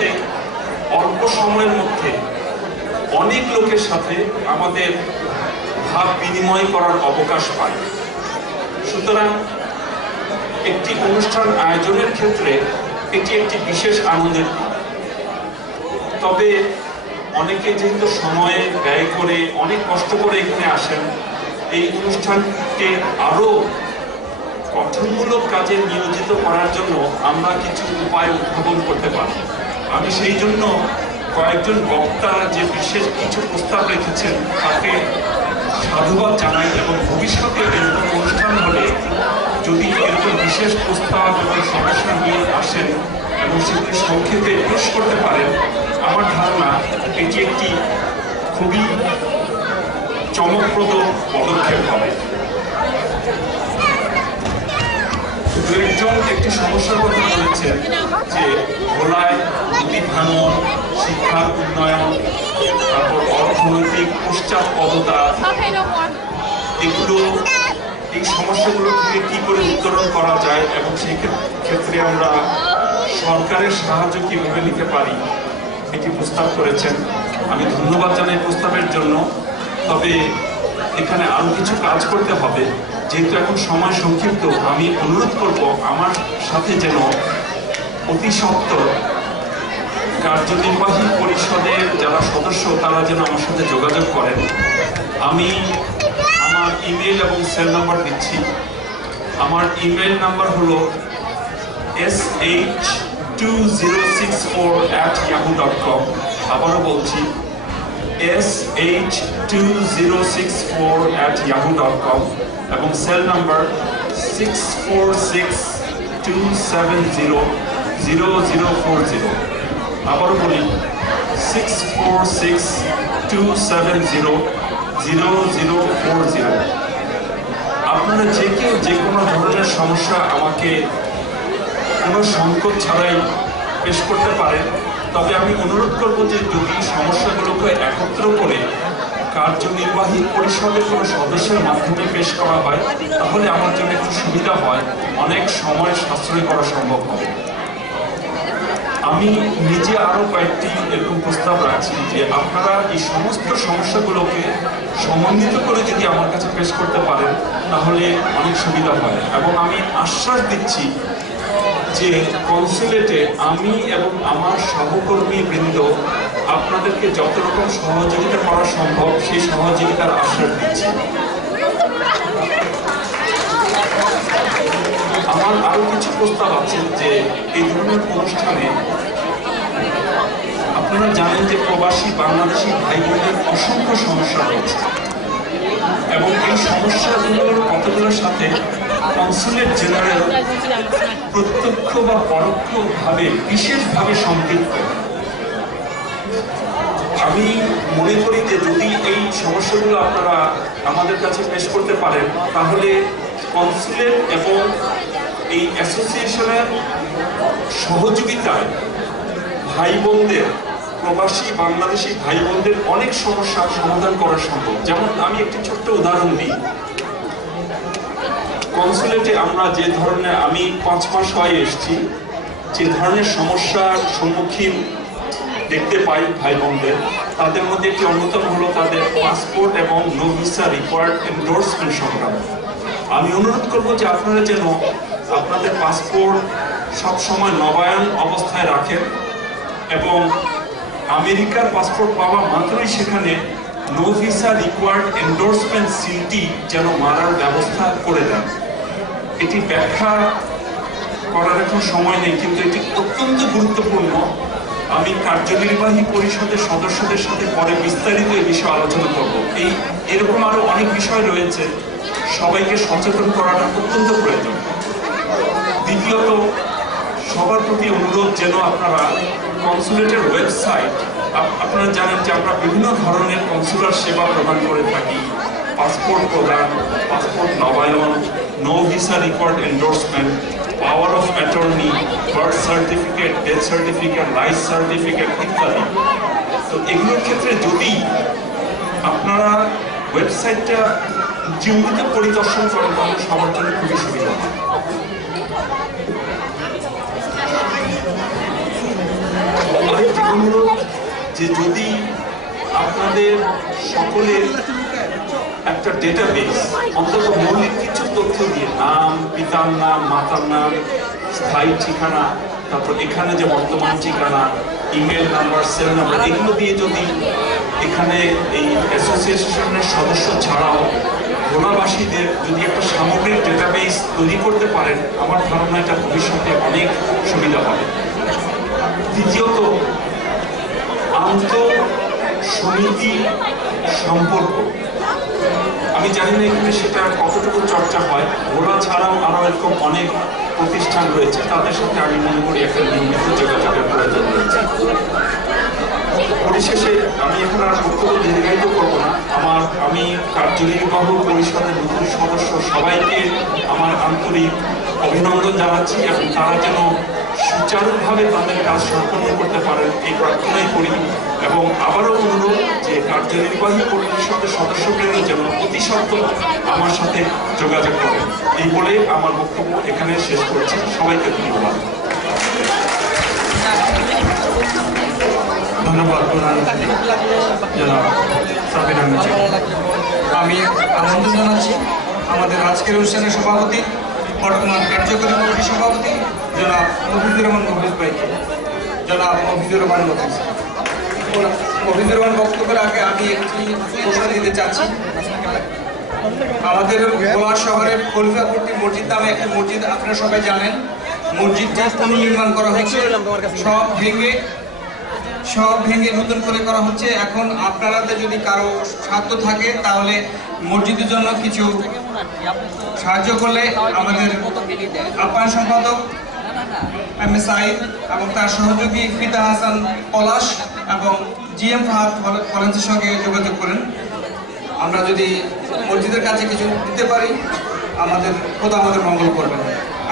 সাথে অল্প সময়ের মধ্যে অনেক লোকের সাথে আমাদের ভাব বিনিময় করার অবকাশ পাই। সুতরাং একটি অনুষ্ঠান আয়োজনের ক্ষেত্রে এটি একটি বিশেষ আনন্দের দিক। তবে অনেকে যেহেতু সময় ব্যয় করে অনেক কষ্ট করে এখানে আসেন, এই অনুষ্ঠানকে আরো গঠনমূলক কাজে নিয়োজিত করার জন্য আমরা কিছু উপায় উদ্ভাবন করতে পারি। আমি সেই জন্য কয়েকজন বক্তা যে বিশেষ কিছু প্রস্তাব রেখেছেন তাকে সাধুবাদ জানাই, এবং ভবিষ্যতে এরকম অনুষ্ঠান হলে যদি এরকম বিশেষ প্রস্তাব এবং সমস্যা নিয়ে আসেন এবং সেগুলি সংক্ষেপে পেশ করতে পারেন, আমার ধারণা এটি একটি খুবই চমকপ্রদ পদক্ষেপ হবে। একজন একটি সমস্যার কথা বলেছেন যে ভোলায় নদী ভাঙন, শিক্ষার উন্নয়ন, তারপর অর্থনৈতিক পশ্চাৎপদতা, এগুলো এই সমস্যাগুলো থেকে কি করে উত্তরণ করা যায় এবং সেই ক্ষেত্রে আমরা সরকারের সাহায্য কিভাবে নিতে পারি এটি প্রস্তাব করেছেন। আমি ধন্যবাদ জানাই প্রস্তাবের জন্য। তবে এখানে আরো কিছু কাজ করতে হবে। যেহেতু এখন সময় সংক্ষিপ্ত, আমি অনুরোধ করব আমার সাথে যেন অতি সত্বর কার্যনির্বাহী পরিষদের যারা সদস্য তারা যেন আমার সাথে যোগাযোগ করেন। আমি আমার ইমেল এবং সেল নাম্বার দিচ্ছি। আমার ইমেল নাম্বার হলো sh2064@yahoo.com। আবারও বলছি sh2064@yahoo.com এবং সেল নাম্বার 6462700040। আবারও বলি 6462700040। আপনারা যে কেউ যে কোনো ধরনের সমস্যা আমাকে কোনো সংকোচ ছাড়াই পেশ করতে পারেন। তবে আমি অনুরোধ করব যে যদি সমস্যাগুলোকে একত্র করে কার্যনির্বাহী পরিষদের কোনো সদস্যের মাধ্যমে পেশ করা হয় তাহলে আমার জন্য একটু সুবিধা হয়, অনেক সময় সাশ্রয় করা সম্ভব হবে। আমি নিজে আরো কয়েকটি এরকম প্রস্তাব রাখছি যে আপনারা এই সমস্ত সমস্যাগুলোকে সমন্বিত করে যদি আমার কাছে পেশ করতে পারেন তাহলে অনেক সুবিধা হয়। এবং আমি আশ্বাস দিচ্ছি যে কনসুলেটে আমি এবং আমার সহকর্মী বৃন্দ আপনাদেরকে যত রকম সহযোগিতা করা সম্ভব সেই সহযোগিতার আশ্বাস দিচ্ছি। আমার আরো কিছু প্রস্তাব আছে যে এই ধরনের অনুষ্ঠানে আপনারা জানেন যে প্রবাসী বাংলাদেশি ভাই বোনদের অসংখ্য সমস্যা রয়েছে এবং এই সমস্যাগুলোর কতগুলোর সাথে কনসুলেট জেনারেল প্রত্যক্ষ বা পরোক্ষভাবে বিশেষভাবে সম্পৃক্ত। আমি মনে করি যে যদি এই সমস্যাগুলো আপনারা আমাদের কাছে পেশ করতে পারেন তাহলে কনসুলেট এবং এই অ্যাসোসিয়েশনের সহযোগিতায় ভাই বোনদের, প্রবাসী বাংলাদেশি ভাই বোনদের অনেক সমস্যার সমাধান করা সম্ভব। যেমন আমি একটি ছোট্ট উদাহরণ দিই। কনসুলেটে আমরা যে ধরনের, আমি 5 মাস হয়ে এসেছি, যে ধরনের সমস্যার সম্মুখীন দেখতে পাই ভাই বোনদের, তাদের মধ্যে একটি অন্যতম হলো তাদের পাসপোর্ট এবং নো ভিসা রিকোয়ার্ড এন্ডোর্সমেন্ট সংক্রান্ত। আমি অনুরোধ করব যে আপনারা যেন আপনাদের পাসপোর্ট সবসময় নবায়ন অবস্থায় রাখেন এবং আমেরিকার পাসপোর্ট পাওয়া মাত্রই সেখানে নো ভিসা রিকোয়ার্ড এন্ডোর্সমেন্ট সিলটি যেন মারার ব্যবস্থা করে দেন। এটি ব্যাখ্যা করার এখন সময় নেই, কিন্তু এটি অত্যন্ত গুরুত্বপূর্ণ। আমি কার্যনির্বাহী পরিষদের সদস্যদের সাথে পরে বিস্তারিত এই বিষয়ে আলোচনা করব। এরকম আরো অনেক বিষয় রয়েছে, সবাইকে সচেতন করাটা অত্যন্ত প্রয়োজন। দ্বিতীয়ত, সবার প্রতি অনুরোধ যেন আপনারা কনসুলেটের ওয়েবসাইট, আপনারা জানেন যে আমরা বিভিন্ন ধরনের কনসুলার সেবা প্রদান করে থাকি, পাসপোর্ট প্রদান, পাসপোর্ট নবায়ন, no visa required endorsement, power of attorney, birth certificate, death certificate, life certificate ইত্যাদি। তো এগুলোর ক্ষেত্রে যদি আপনারা ওয়েবসাইটটা নিয়মিত পরিদর্শন করেন তাহলে সবার জন্য খুবই সুবিধা হয়। যে যদি আপনাদের সকলের একটা ডেটাবেস অন্তত মৌলিক কিছু তথ্য দিয়ে নাম, পিতার নাম, মাতার নাম, স্থায়ী ঠিকানা, তারপর এখানে যে বর্তমান ঠিকানা, ইমেল নাম্বার, সেল নাম্বার, এগুলো দিয়ে যদি এখানে এই অ্যাসোসিয়েশনের সদস্য ছাড়াও ভোলাবাসীদের যদি একটা সামগ্রিক ডেটাবেস তৈরি করতে পারেন, আমার ধারণা এটা ভবিষ্যতে অনেক সুবিধা হবে। দ্বিতীয়ত, আন্ত সমিতি সম্পর্ক, আমি জানি না এখানে সেটা কতটুকু চর্চা হয়। ভোলা ছাড়াও আরো এরকম অনেক প্রতিষ্ঠান রয়েছে, তাদের সাথে আমি মনে করি একটা নিয়মিত যোগাযোগের প্রয়োজন রয়েছে। পরিশেষে আমি এখন আর বক্তব্য দীর্ঘায়িত করবো না। আমি কার্যনির্বাহক পরিষদের নতুন সদস্য সবাইকে আমার আন্তরিক অভিনন্দন জানাচ্ছি এবং তারা যেন সুচারুভাবে তাদের কাজ সম্পন্ন করতে পারেন এই প্রার্থনাই করি। এবং আবারও অনুরোধ যে কার্যনির্বাহী পরিষদের সদস্যবৃন্দ যেন অতি সত্ত্বর আমার সাথে যোগাযোগ করেন। এই বলে আমার বক্তব্য এখানে শেষ করছি। সবাইকে ধন্যবাদ। ধন্যবাদ জনাব সাবির আহমেদ। আমি আনন্দ জানাচ্ছি আমাদের আজকের অনুষ্ঠানের সভাপতি, বর্তমান কার্যকরী কমিটির সভাপতি জনাব মফিজুর রহমান মফিজ ভাইকে। জনাব মফিজুর রহমান মফিজ। মফিজুর রহমান বক্তব্যের আগে আমি একটি ঘোষণা দিতে চাচ্ছি। আমাদের ভোলা শহরের খলিফাপট্টি মসজিদ নামে একটি মসজিদ আপনারা সবাই জানেন। মসজিদটি পুনর্নির্মাণ করা হচ্ছে, সব ভেঙে নতুন করে করা হচ্ছে। এখন আপনাদের যদি কারো সাধ্য থাকে তাহলে মসজিদের জন্য কিছু সাহায্য করলে আমাদের আহ্বায়ক সম্পাদক এম এ সাইদ এবং তার সহযোগী ফিদা হাসান পলাশ এবং জিএম ফাহাদ ফরেন্সের সঙ্গে যোগাযোগ করেন। আমরা যদি মসজিদের কাছে কিছু দিতে পারি আমাদের খোদা আমাদের মঙ্গল করবেন।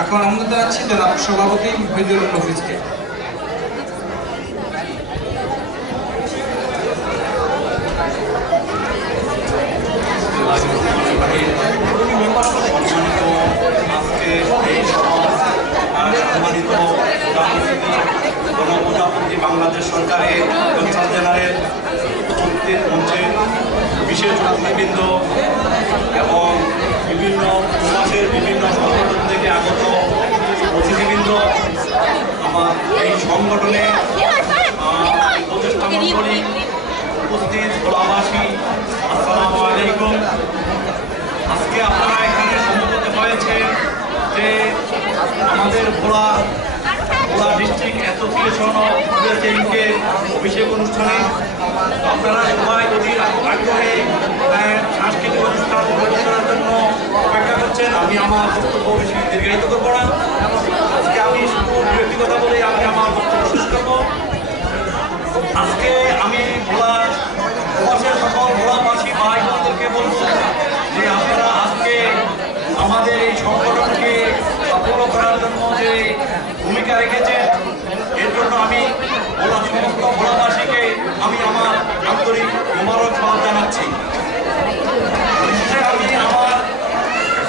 এখন আমরা জানাচ্ছি জনাব সভাপতি মফিজুর মফিজকে। বাংলাদেশ সরকারের কনসাল জেনারেল মঞ্চে বিশেষ অতিথিবৃন্দ এবং বিভিন্ন সমাজের বিভিন্ন সংগঠন থেকে আগত অতিথিবৃন্দ, আমার এই সংগঠনে প্রতিষ্ঠা মণ্ডলী উপস্থিত ভোলাবাসী, আসসালামু আলাইকুম। আজকে আপনারা এখানে সমবেত হয়েছে যে আমাদের ভোলা ডিস্ট্রিক্ট অ্যাসোসিয়েশন অফ চেঞ্জকে অভিষেক অনুষ্ঠানে আপনারা সবাই যদি আগ্রহে সাংস্কৃতিক অনুষ্ঠান পরিচালনার জন্য অপেক্ষা করছেন। আমি আমার বক্তব্য বেশি দীর্ঘায়িত করবো না। আজকে আমি শুধু ব্যক্তিগত বলে আমি আমার বক্তব্য শেষ করবো। আজকে আমি প্রবাসের সকল ভোলাবাসী ভাই বোনদেরকে বলবো যে আপনারা আজকে আমাদের এই সংগঠনকে সফল করার জন্য যে ভূমিকা রেখেছেন, এর জন্য আমি সমস্ত ভোলাবাসীকে আমি আমার আন্তরিক মোবারকবাদ জানাচ্ছি। আমি আমার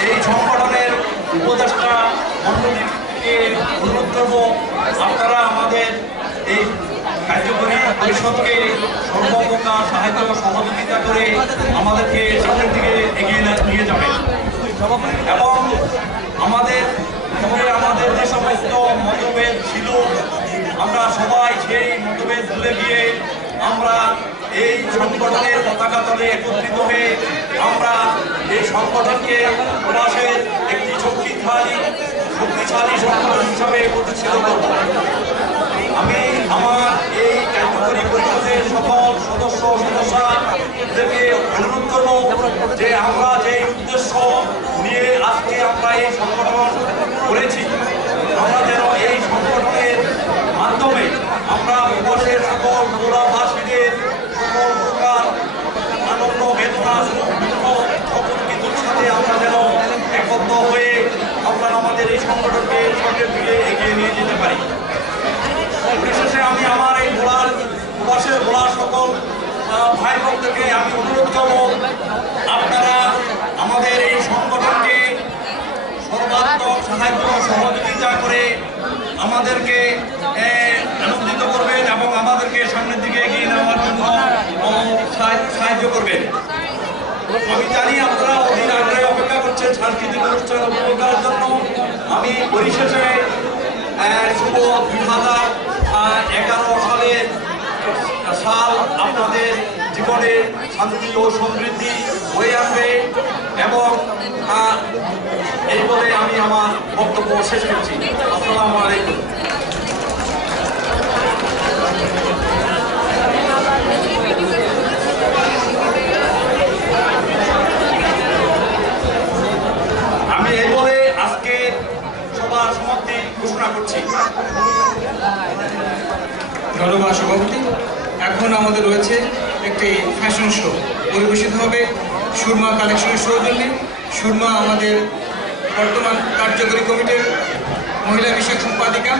এই সংগঠনের উপদেষ্টা মণ্ডলীকে অনুরোধ করব, আপনারা আমাদের এই কার্যকরী পরিষদকে সর্বপ্রকার সাহায্য সহযোগিতা করে আমাদেরকে সামনের দিকে এগিয়ে নিয়ে যাবেন এবং আমাদের যে সমস্ত মতভেদ ছিল আমরা সবাই সেই মতভেদ ভুলে গিয়ে আমরা এই সংগঠনের পতাকা তলে একত্রিত হয়ে আমরা এই সংগঠনকে প্রবাসের একটি শক্তিশালী সংগঠন হিসাবে প্রতিষ্ঠিত করব। আমি আমার এই কার্যকরী পরিষদের সকল সদস্যদেরকে অনুরোধ করব যে আমরা যে উদ্দেশ্য নিয়ে আজকে আমরা এই সংগঠন করেছি, আমরা যেন এই সংগঠনের মাধ্যমে আমরা প্রবাসের সকল ভোলাবাসীদের সকল প্রকার আনন্দ বেদনা সকল কিছুর সাথে আমরা যেন একবদ্ধ হয়ে আমরা আমাদের এই সংগঠনকে সামনের দিকে এগিয়ে নিয়ে যেতে পারি। বিশেষে আমি আমার এই প্রবাসের ভোলার সকল ভাই বোনদেরকে আমি অনুরোধ করব, আপনারা আমাদের এই সংগঠনকে সর্বাত্মক সাহায্য সহযোগিতা করে আমাদেরকে আনন্দিত করবেন এবং আমাদেরকে সামনের দিকে এগিয়ে নেওয়ার জন্য সাহায্য করবেন। আমি জানি আপনারা অধীর আগ্রহে অপেক্ষা করছেন সাংস্কৃতিক অনুষ্ঠান উপভোগ করার জন্য। আমি পরিশেষে শুভ 2011 সাল আপনাদের জীবনে শান্তি ও সমৃদ্ধি হয়ে আসবে এবং এই বলে আমি আমার বক্তব্য শেষ করছি। আসসালামু আলাইকুম। আমি এই বলে আজকে সবার সমাপ্তি ঘোষণা করছি। ধন্যবাদ সভাপতি। এখন আমাদের রয়েছে একটি ফ্যাশন শো পরিবেশিত হবে সুরমা কালেকশনের সৌজন্যে। সুরমা আমাদের বর্তমান কার্যকরী কমিটির মহিলা বিষয়ক সম্পাদিকা,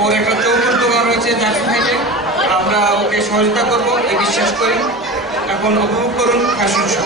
ওর একটা চৌকুর দোকান রয়েছে জাতীয় হাইটে, আমরা ওকে সহযোগিতা করবো এই বিশ্বাস করি। এখন উপভোগ করুন ফ্যাশন শো।